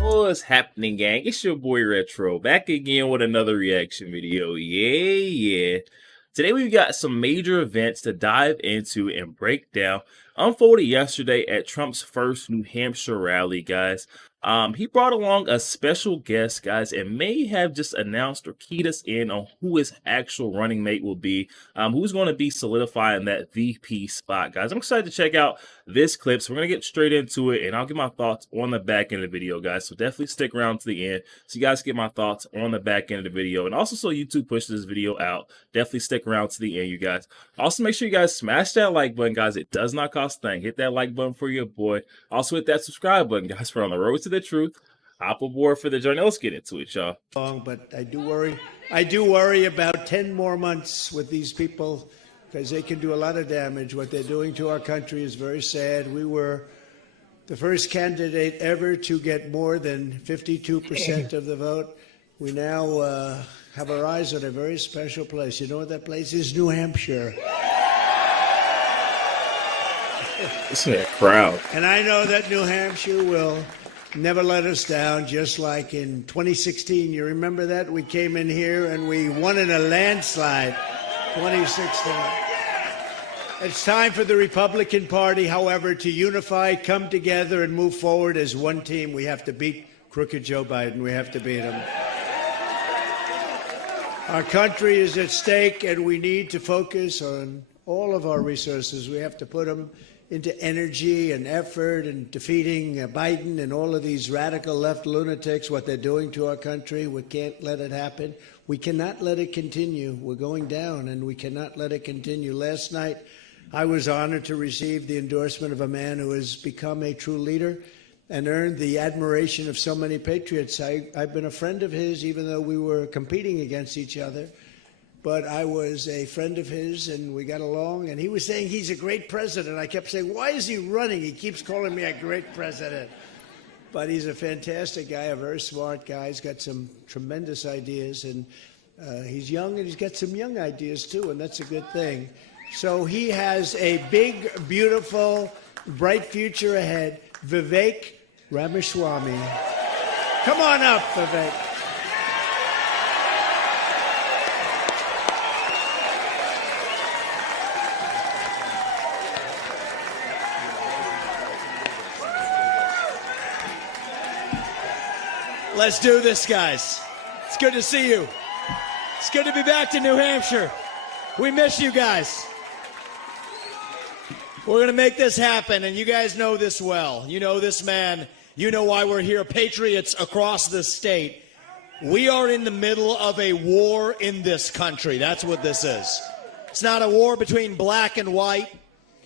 What's happening, gang? It's your boy Retro back again with another reaction video. Yeah. Today we've got some major events to dive into and break down. Unfolded yesterday at Trump's first New Hampshire rally, guys. He brought along a special guest, guys, and may have just announced or keyed us in on who his actual running mate will be, who's going to be solidifying that VP spot, guys. I'm excited to check out this clip, so we're going to get straight into it, and I'll give my thoughts on the back end of the video, guys. So definitely stick around to the end so you guys get my thoughts on the back end of the video, and also so YouTube pushes this video out, definitely stick around to the end, you guys. Also, make sure you guys smash that like button, guys. It does not cost a thing. Hit that like button for your boy. Also, hit that subscribe button, guys. We're on the road to the truth. Hop aboard for the journey. Let's get into it, y'all. But I do worry about 10 more months with these people because they can do a lot of damage. What they're doing to our country is very sad. We were the first candidate ever to get more than 52% of the vote. We now have our eyes on a very special place. You know what that place is? New Hampshire. Listen to that crowd. And I know that New Hampshire will never let us down, just like in 2016. You remember that? We came in here and we won in a landslide, 2016. It's time for the Republican Party, however, to unify, come together, and move forward as one team. We have to beat crooked Joe Biden. We have to beat him. Our country is at stake, and we need to focus on all of our resources. We have to put them into energy and effort and defeating Biden and all of these radical left lunatics, what they're doing to our country. We can't let it happen. We cannot let it continue. We're going down, and we cannot let it continue. Last night, I was honored to receive the endorsement of a man who has become a true leader and earned the admiration of so many patriots. I've been a friend of his, even though we were competing against each other. But I was a friend of his, and we got along, and he was saying he's a great president. I kept saying, why is he running? He keeps calling me a great president. But he's a fantastic guy, a very smart guy. He's got some tremendous ideas, and he's young, and he's got some young ideas, too, and that's a good thing. So he has a big, beautiful, bright future ahead. Vivek Ramaswamy. Come on up, Vivek. Let's do this, guys. It's good to see you. It's good to be back to New Hampshire. We miss you guys. We're going to make this happen, and you guys know this well. You know this man. You know why we're here. Patriots across the state. We are in the middle of a war in this country. That's what this is. It's not a war between black and white.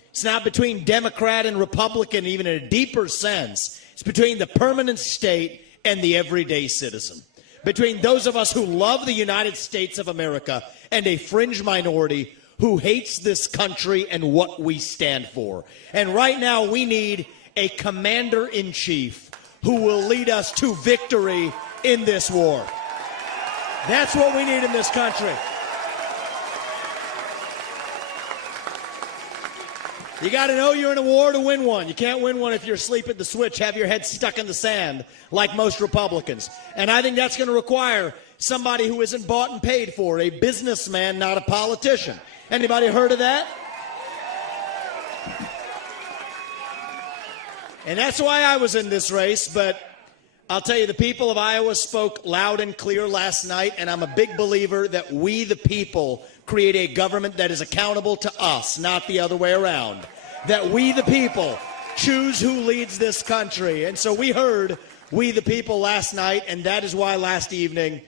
It's not between Democrat and Republican, even in a deeper sense. It's between the permanent state and the everyday citizen, between those of us who love the United States of America and a fringe minority who hates this country and what we stand for. And right now we need a commander-in-chief who will lead us to victory in this war. That's what we need in this country. You got to know you're in a war to win one. You can't win one if you're asleep at the switch, have your head stuck in the sand like most Republicans. And I think that's going to require somebody who isn't bought and paid for, a businessman, not a politician. Anybody heard of that? And that's why I was in this race, but I'll tell you, the people of Iowa spoke loud and clear last night, and I'm a big believer that we, the people, create a government that is accountable to us, not the other way around. That we, the people, choose who leads this country. And so we heard we, the people, last night, and that is why last evening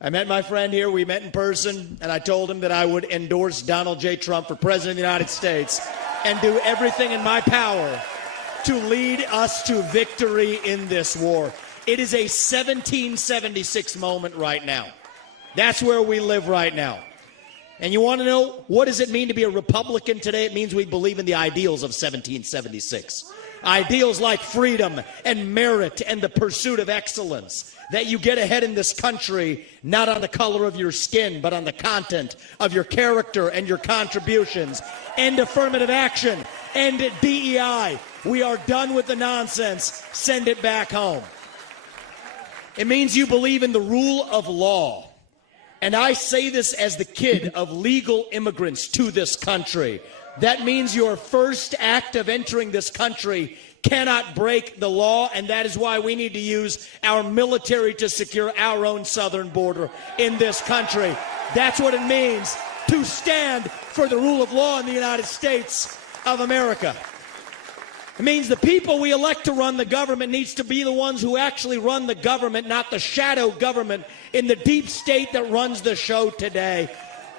I met my friend here. We met in person, and I told him that I would endorse Donald J. Trump for President of the United States and do everything in my power to lead us to victory in this war. It is a 1776 moment right now. That's where we live right now. And you want to know, what does it mean to be a Republican today? It means we believe in the ideals of 1776. Ideals like freedom and merit and the pursuit of excellence. That you get ahead in this country, not on the color of your skin, but on the content of your character and your contributions. End affirmative action. End DEI. We are done with the nonsense. Send it back home. It means you believe in the rule of law. And I say this as the kid of legal immigrants to this country. That means your first act of entering this country cannot break the law, and that is why we need to use our military to secure our own southern border in this country. That's what it means to stand for the rule of law in the United States of America. It means the people we elect to run the government needs to be the ones who actually run the government, not the shadow government in the deep state that runs the show today.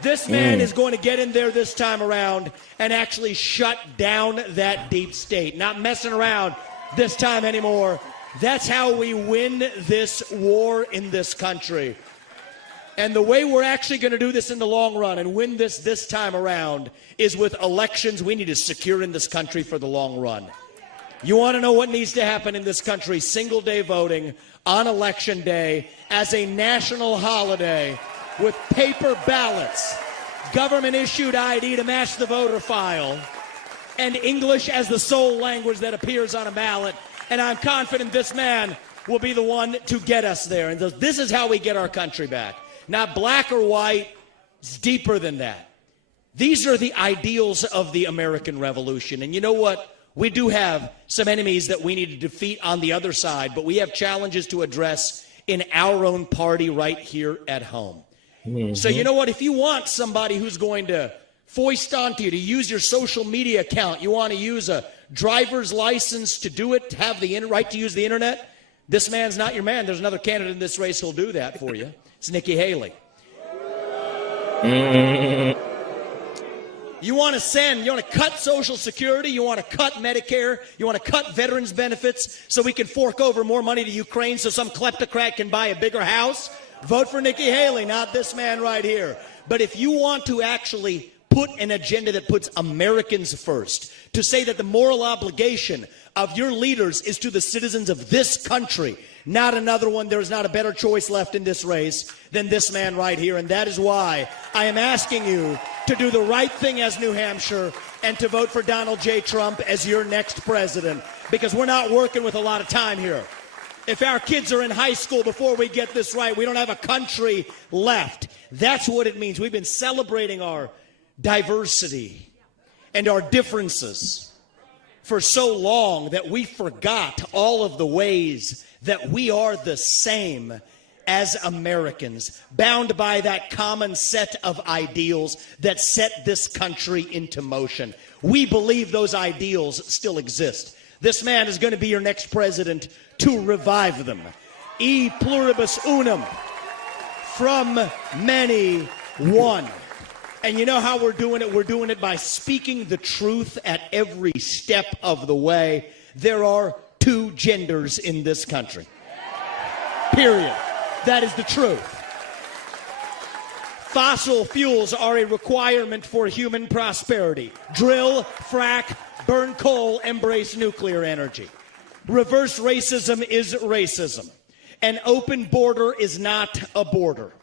This man is going to get in there this time around and actually shut down that deep state. Not messing around this time anymore. That's how we win this war in this country. And the way we're actually going to do this in the long run and win this time around is with elections we need to secure in this country for the long run. You want to know what needs to happen in this country? Single day voting on election day as a national holiday with paper ballots, government-issued ID to match the voter file, and English as the sole language that appears on a ballot. And I'm confident this man will be the one to get us there. And this is how we get our country back. Not black or white. It's deeper than that. These are the ideals of the American Revolution. And you know what? We do have some enemies that we need to defeat on the other side, but we have challenges to address in our own party right here at home. So you know what? If you want somebody who's going to foist onto you to use your social media account, you want to use a driver's license to do it, to have the right to use the internet, this man's not your man. There's another candidate in this race who'll do that for you. It's Nikki Haley. You want to cut Social Security, you want to cut Medicare, you want to cut veterans benefits so we can fork over more money to Ukraine so some kleptocrat can buy a bigger house? Vote for Nikki Haley, not this man right here. But if you want to actually put an agenda that puts Americans first, to say that the moral obligation of your leaders is to the citizens of this country, not another one, there is not a better choice left in this race than this man right here. And that is why I am asking you to do the right thing as New Hampshire and to vote for Donald J. Trump as your next president, because we're not working with a lot of time here. If our kids are in high school before we get this right, we don't have a country left. That's what it means. We've been celebrating our diversity and our differences for so long that we forgot all of the ways that we are the same as Americans, bound by that common set of ideals that set this country into motion. We believe those ideals still exist. This man is going to be your next president to revive them. E pluribus unum, from many, one. And you know how we're doing it? We're doing it by speaking the truth at every step of the way. There are two genders in this country. Period. That is the truth. Fossil fuels are a requirement for human prosperity. Drill, frack, burn coal, embrace nuclear energy. Reverse racism is racism. An open border is not a border.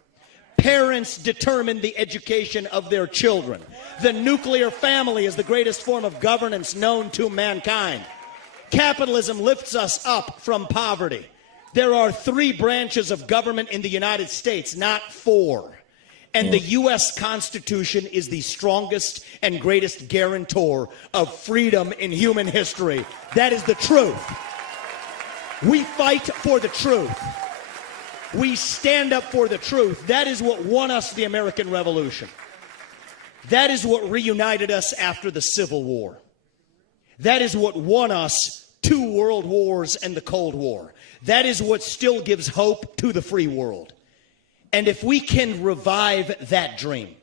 Parents determine the education of their children. The nuclear family is the greatest form of governance known to mankind. Capitalism lifts us up from poverty. There are 3 branches of government in the United States, not 4. And the U.S. Constitution is the strongest and greatest guarantor of freedom in human history. That is the truth. We fight for the truth. We stand up for the truth. That is what won us the American Revolution. That is what reunited us after the Civil War. That is what won us 2 world wars and the Cold War. That is what still gives hope to the free world. And if we can revive that dream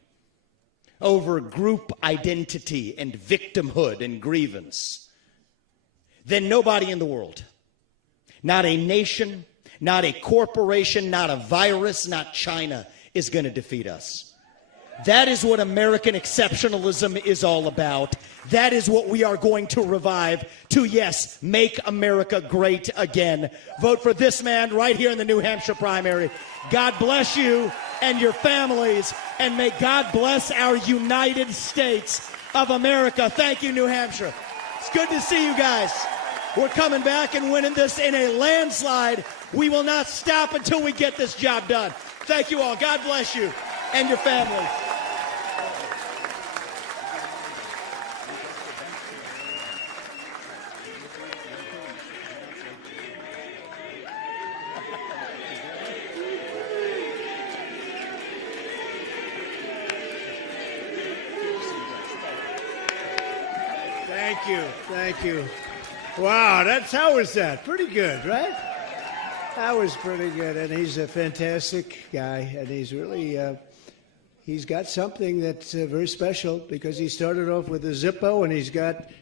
over group identity and victimhood and grievance, then nobody in the world, not a nation, not a corporation, not a virus, not China, is going to defeat us. That is what American exceptionalism is all about. That is what we are going to revive to, yes, make America great again. Vote for this man right here in the New Hampshire primary. God bless you and your families, and may God bless our United States of America. Thank you, New Hampshire. It's good to see you guys. We're coming back and winning this in a landslide. We will not stop until we get this job done. Thank you all. God bless you and your families. Thank you. Thank you. Wow, how was that? Pretty good, right? That was pretty good. And he's a fantastic guy. And he's really, he's got something that's very special because he started off with a Zippo and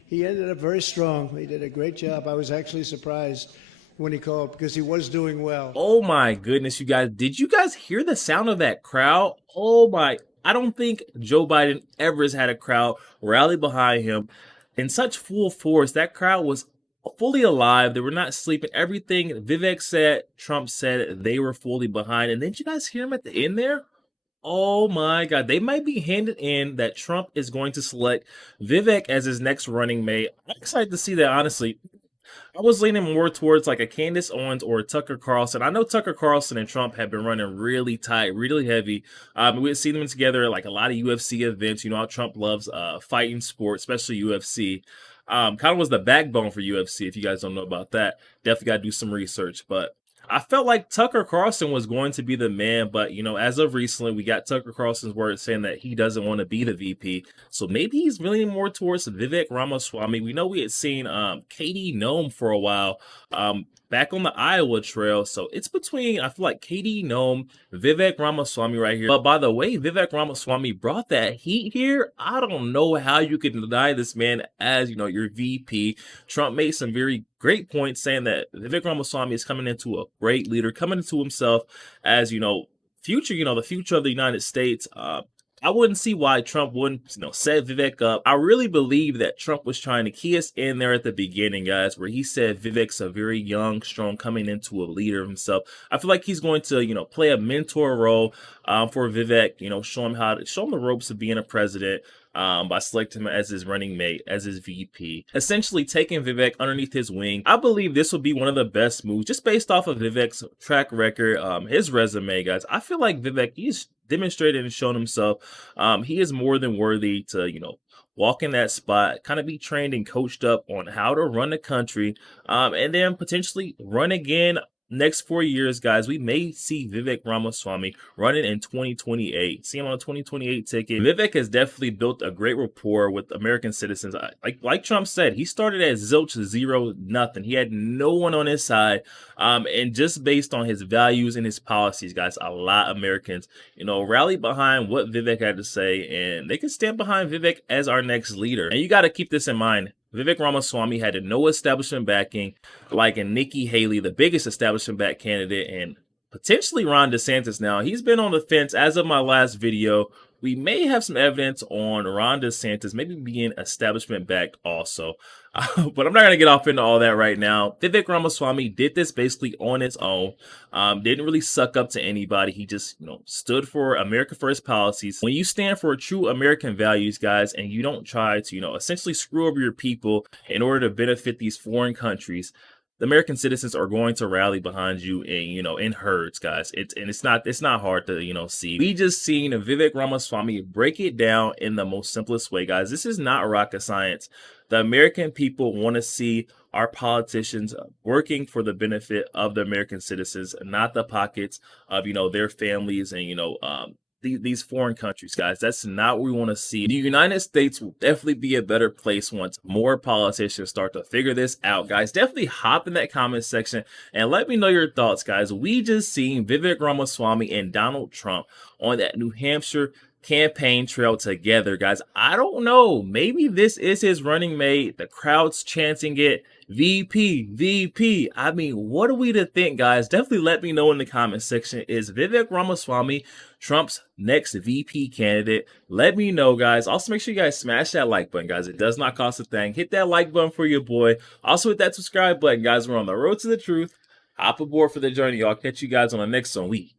he ended up very strong. He did a great job. I was actually surprised when he called because he was doing well. Oh my goodness, you guys. Did you guys hear the sound of that crowd? Oh my. I don't think Joe Biden ever has had a crowd rally behind him in such full force. That crowd was fully alive. They were not sleeping. Everything Vivek said, Trump said, they were fully behind. And didn't you guys hear him at the end there? Oh my God. They might be handed in that Trump is going to select Vivek as his next running mate. I'm excited to see that, honestly. I was leaning more towards like a Candace Owens or a Tucker Carlson. I know Tucker Carlson and Trump have been running really tight, really heavy. We've seen them together at like a lot of UFC events. You know how Trump loves fighting sports, especially UFC. Kind of was the backbone for UFC. If you guys don't know about that, definitely got to do some research. But I felt like Tucker Carlson was going to be the man, but you know, as of recently, we got Tucker Carlson's word saying that he doesn't want to be the VP. So maybe he's leaning more towards Vivek Ramaswamy. We know we had seen Katie Noem for a while back on the Iowa trail. So it's between, I feel like, Katie Noem, Vivek Ramaswamy right here. But by the way, Vivek Ramaswamy brought that heat here. I don't know how you can deny this man as, you know, your VP. Trump made some very great points saying that Vivek Ramaswamy is coming into a great leader, coming into himself as, you know, future, you know, the future of the United States. I wouldn't see why Trump wouldn't, you know, set Vivek up. I really believe that Trump was trying to key us in there at the beginning, guys, where he said Vivek's a very young, strong, coming into a leader himself. I feel like he's going to, you know, play a mentor role for Vivek, you know, show him the ropes of being a president. By selecting him as his running mate, as his VP, essentially taking Vivek underneath his wing. I believe this will be one of the best moves just based off of Vivek's track record, his resume, guys. I feel like Vivek, he's demonstrated and shown himself. He is more than worthy to, you know, walk in that spot, kind of be trained and coached up on how to run the country, and then potentially run again. Next 4 years, guys, we may see Vivek Ramaswamy running in 2028. See him on a 2028 ticket. Vivek has definitely built a great rapport with American citizens. Like Trump said, he started at zilch, zero, nothing. He had no one on his side. And just based on his values and his policies, guys, a lot of Americans, you know, rallied behind what Vivek had to say, and they can stand behind Vivek as our next leader. And you got to keep this in mind. Vivek Ramaswamy had no establishment backing, like in Nikki Haley, the biggest establishment back candidate, and potentially Ron DeSantis now. He's been on the fence as of my last video. We may have some evidence on Ron DeSantis maybe being establishment backed also. But I'm not going to get off into all that right now. Vivek Ramaswamy did this basically on his own. Didn't really suck up to anybody. He just, you know, stood for America First policies. When you stand for true American values, guys, and you don't try to, you know, essentially screw over your people in order to benefit these foreign countries, the American citizens are going to rally behind you in, you know, in herds, guys. It's not hard to, you know, see. We just seen Vivek Ramaswamy break it down in the most simplest way, guys. This is not rocket science. The American people want to see our politicians working for the benefit of the American citizens, not the pockets of, you know, their families and, you know, these foreign countries, guys. That's not what we want to see. The United States will definitely be a better place once more politicians start to figure this out, guys. Definitely hop in that comment section and let me know your thoughts, guys. We just seen Vivek Ramaswamy and Donald Trump on that New Hampshire campaign trail together, guys. I don't know. Maybe this is his running mate. The crowd's chanting it. VP, VP. I mean, what are we to think, guys? Definitely let me know in the comment section. Is Vivek Ramaswamy Trump's next VP candidate? Let me know, guys. Also, make sure you guys smash that like button, guys. It does not cost a thing. Hit that like button for your boy. Also, hit that subscribe button, guys. We're on the road to the truth. Hop aboard for the journey. I'll catch you guys on the next one. We